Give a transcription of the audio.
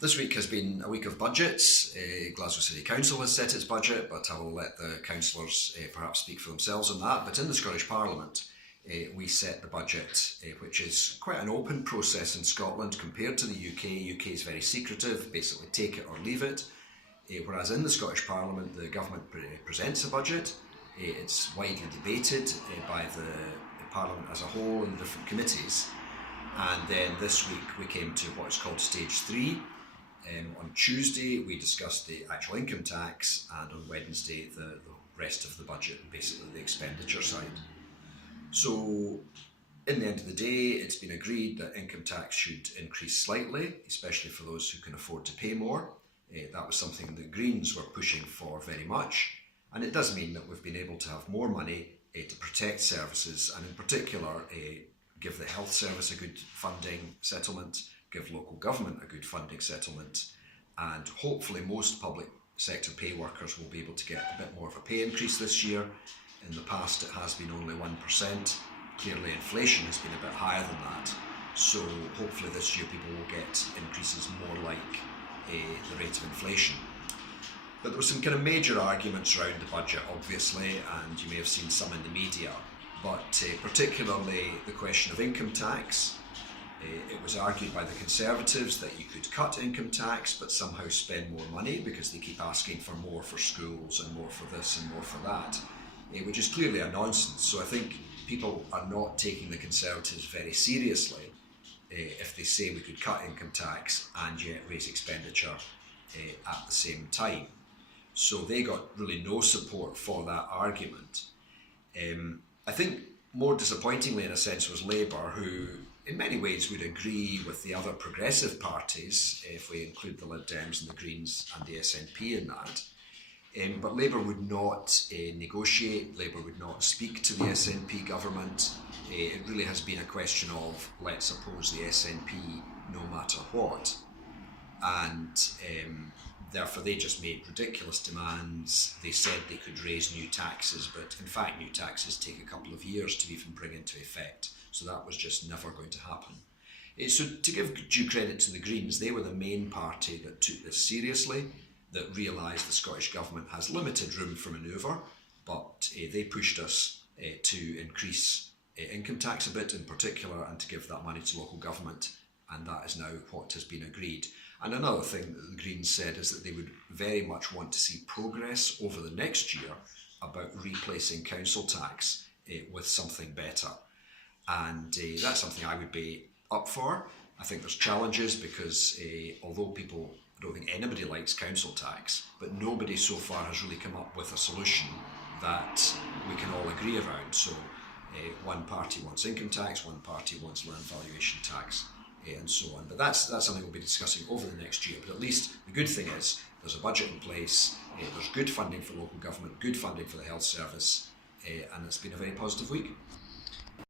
This week has been a week of budgets. Glasgow City Council has set its budget, but I will let the councillors perhaps speak for themselves on that. But in the Scottish Parliament, we set the budget, which is quite an open process in Scotland compared to the UK. UK is very secretive, basically take it or leave it. Whereas in the Scottish Parliament, the government presents a budget. It's widely debated by the Parliament as a whole in the different committees. And then this week we came to what is called stage 3. On Tuesday we discussed the actual income tax, and on Wednesday the rest of the budget, basically the expenditure side. So in the end of the day, it's been agreed that income tax should increase slightly, especially for those who can afford to pay more. That was something the Greens were pushing for very much, and it does mean that we've been able to have more money to protect services, and in particular give the health service a good funding settlement, give local government a good funding settlement, and hopefully most public sector pay workers will be able to get a bit more of a pay increase this year. In the past it has been only 1%. Clearly inflation has been a bit higher than that, so hopefully this year people will get increases more like the rate of inflation. But there were some kind of major arguments around the budget, obviously, and you may have seen some in the media, but particularly the question of income tax. It was argued by the Conservatives that you could cut income tax but somehow spend more money because they keep asking for more for schools and more for this and more for that, which is clearly a nonsense. So I think people are not taking the Conservatives very seriously if they say we could cut income tax and yet raise expenditure at the same time. So they got really no support for that argument. I think more disappointingly in a sense was Labour, who in many ways would agree with the other progressive parties, if we include the Lib Dems and the Greens and the SNP in that. But Labour would not negotiate, Labour would not speak to the SNP government. It really has been a question of let's oppose the SNP no matter what. And therefore they just made ridiculous demands. They said they could raise new taxes, but in fact new taxes take a couple of years to even bring into effect. So that was just never going to happen. So to give due credit to the Greens, they were the main party that took this seriously, that realised the Scottish Government has limited room for manoeuvre, but they pushed us to increase income tax a bit in particular and to give that money to local government, and that is now what has been agreed. And another thing that the Greens said is that they would very much want to see progress over the next year about replacing council tax with something better. And that's something I would be up for. I think there's challenges because although I don't think anybody likes council tax, but nobody so far has really come up with a solution that we can all agree around. So one party wants income tax, one party wants land valuation tax, and so on. But that's something we'll be discussing over the next year. But at least the good thing is there's a budget in place, there's good funding for local government, good funding for the health service, and it's been a very positive week.